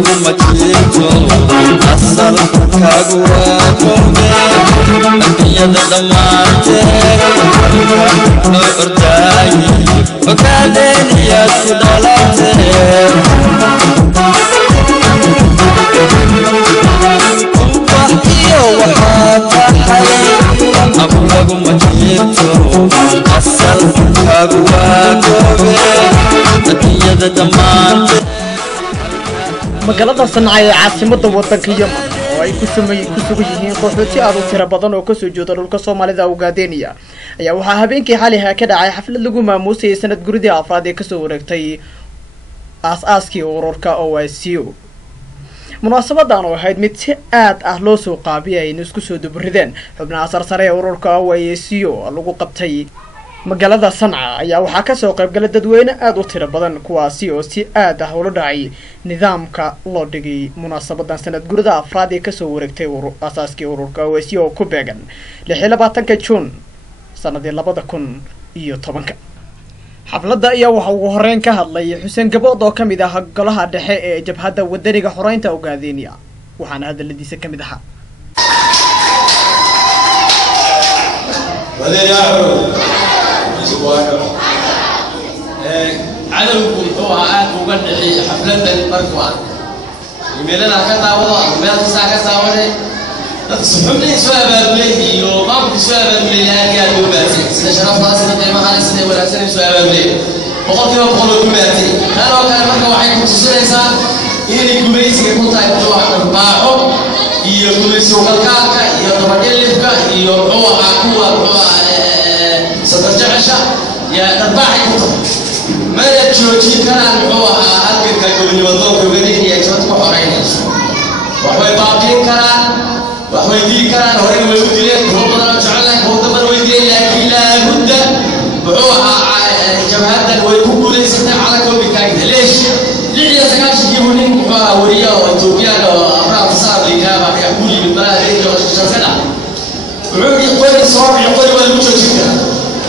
lagu majirto asal kagua kobe adiyada dhamaanteed no ordaayi ogaadeeniyaad ku dhalateen ubax iyo waxaa tahay abu lagu majirto asal kagua kobe adiyada dhamaanteed magaalada Sanaa ee caasimada wadanka Yemen oo ay ku sugan yihiin qaxooti aad u tiro badan oo ka soo jeeda dhulka Soomaalida Ugaadeniya ayaa waxa habeenkii xaliha ka dhacay xaflad lagu maamuusay sanad guridii afraad ee ka soo wareegtay aas-aaskii ururka OICU munaasabadan oo ahayd mid si aad ah loo soo qaabiyay in isku soo dubrideen xubnaha sarsare ee ururka OICU lagu qabtay magaalada Sanaa ayaa waxa ka soo qayb galay dadweyne aad u tiro badan kuwaasi oo si aad ah ula dhacay nidaamka loo dhigay munaasabadan sanad gurida afraad ee ka soo wareegtay aasaaskii ururka OICU ku beegan 26 Juun sanadii 2010 xafladda ayaa waxa ugu horreyn ka hadlay Xuseen Gabood oo kamid ah golaha dhexe ee jabhadda wadaniga xoreynta Ugaadeniya waxaana hadaladiisa kamid ahaa عدوكم هو مقدحي حفلة المركوان يميلنا كذا وضع ميل ساعة ساوري تصحبني سؤال بلي وما بدي سؤال بلي يعني قالوا باتي سنة شرف ناس سنة ما خالص سنة ولا سنة سؤال بلي وقلت يوم قولوا باتي كانوا كان مركوا واحد كنت سنة إني كوميسي كنت أقول واحد باعه يكوميسي وقلقاك يضربك يروح عقوة سترجعشة يا تباعي كتب ما يتشوشي كان هو أذكر كقول يوضوك وقدين يجوز كحرينش وهو باقين كان وهو يدي كان هو يودي لك هو بدر جعلك هو دبر ويدي لكن لا بد هو جبهة ويكون ليس على كل كايد ليش؟ ليه سكان يجيبوني وريا وتوبيا وأفراد صار الإجابة يقولي من بلاد شرسنا وعودي قولي صار يقولي ولا مشوشي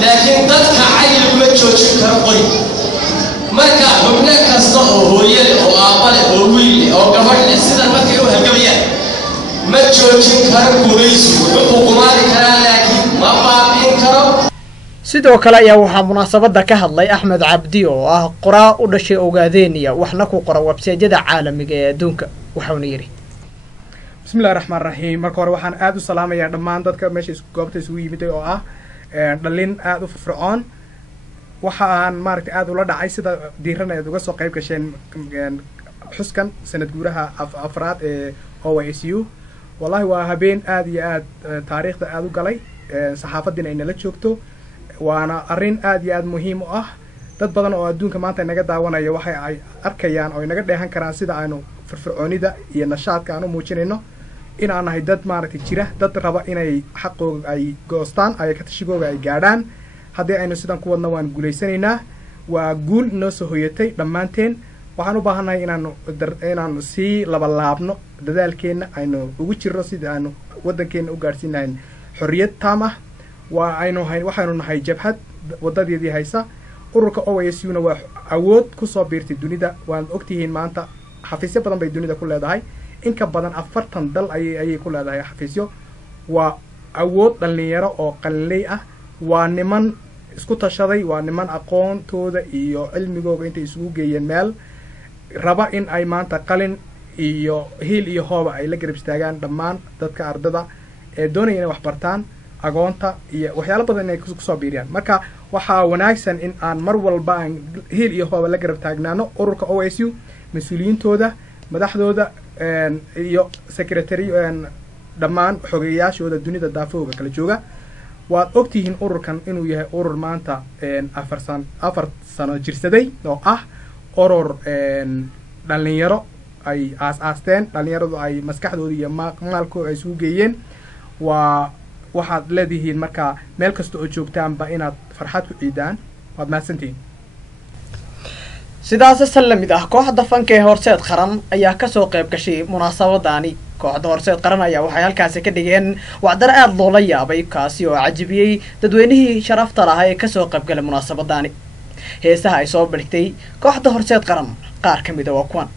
لكن ضدك عيل مشوشي كرقولي marka xubno kasta oo hooyada oo aabale oo wiil oo gabadh sida markay u hagabayaan ma joojin karo gumaysi wuxuu qumaari karaa laakiin ma baabin karo sidoo kale ayaa waxa munaasabada ka hadlay Axmed Cabdi oo ah qoraa u dhashay Ugaadeniya waxna ku qora website-yada caalamiga ee adduunka waxaanu yiri bismillaahir rahmaanir rahiim marka hore waxaan aad u salaamayaa dhammaan dadka meesha goobta isugu yimid oo ah dhalin aad u firfircoon waxaan maaragtay aad ula dhacay sida diiran ay uga soo qayb gasheen xuskan sanad guuraha afraad ee OICU wallahi waa habeen aad iyo aad taariikhda aad u galay saxaafadina ay nala joogto waana arrin aad iyo aad muhiim u ah dad badan oo adduunka maanta naga daawanaya waxay ay arkayaan oo naga dheehan karaan sida aanu firfircoonida iyo nashaadka aanu muujinayno in aan nahay dad maaragtay jira dad raba inay xaqooda ay goostaan ay ka tashigooda ay gaadhaan haddii aynu sidan ku wadna waan guulaysanaynaa waa guul noo soo hoyatay dhammaanteen waxaan u baahannahay inaanu sii labalaabno dadaalkeenna aynu ugu jirno sidii aanu waddankeenna u gaadhsiin lahayn xorriyad taam ah waxaynu nahay jabhad waddadeedii haysa ururka OICU-na waa awood ku soo biirtay dunida waad ogtihiin maanta xafiisyo badan bay dunida ku leedahay in ka badan 40 dal ayay ku leedahay xafiisyo waa awood dhalinyaro oo qalinley ah waa niman isku tashaday waa niman aqoontooda iyo cilmigooda intay isugu geeyeen meel raba in ay maanta qalin iyo hiil iyo hooba ay la garab istaagaan dhammaan dadka ardada ee doonaya inay wax bartaan aqoonta iyo waxyaalo badan inay ku soo biiriyaan marka waxaa wanaagsan in aan mar walba aan hiil iyo hooba la garab taagnaano ururka OICU mas'uuliyiintooda madaxdooda iyo secretary dhammaan xogeyaashooda dunida daafooga kala jooga waad ogtihiin ururkan inuu yahay urur maanta 4 sano jirsaday oo ah urur dhalinyaro ay aas-aasteen dhalinyaradu ay maskaxdooda iyo maalkooda ay isugu geeyeen waxaad leedihiin marka meel kasta oo joogtaanba inaad farxad ku ciidaan waad mahadsantihiin sidaas lamid ah kooxda fanka ee horseed qaran ayaa ka soo qayb gashay munaasabadani kooxda horseed qaran ayaa waxay halkaas ka dhigeen wacdar aad loola yaabay kaasi oo cajibiyay dadweynihii sharafta lahaa ee ka soo qayb galay munaasabadani heesaha ay soo biltay kooxda horseed qaran qaar kamid ah waa kuwan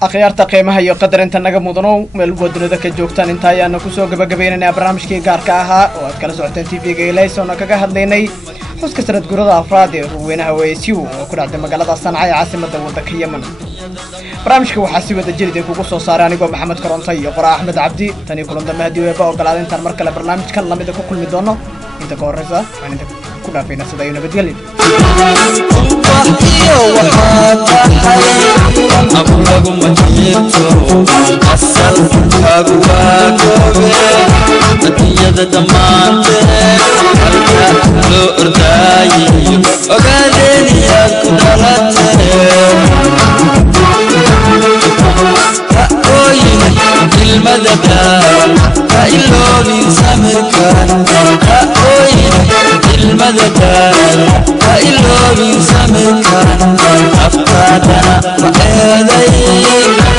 akhyaarta qiimaha iyo qadarinta naga mudano meel wadnada ka joogtaan inta ayaana ku soo gabagabeynaa barnaamijkii gaarka ahaa oo aad kala socoteen TV-ga Ilayson kaga hadlaynay xuska sanad gurada afraad ee ruweynaha OSU oo ku dhacday magaalada Sanaa ee caasimadda waddanka Yemen. barnaamijka waxaa si wada jir kugu soo saaray anigoo Maxamed Koronto iyo Qora Axmed Cabdi tani kulan dambe hadii weeba ogolaad intaan mar kale barnaamijkan lamid ku kulmi doono inta ka horeysa aan inta ku dhaafayna sida ay nabadgelyo أبلغ مجيتو أصل أبواكوه نتيجة دمانته أرجع لو أرداي وقاليني أكدرته أقوين المدد فإلو من سمكة أقوين المدد فإلو من سمكة أفقادنا فأيديك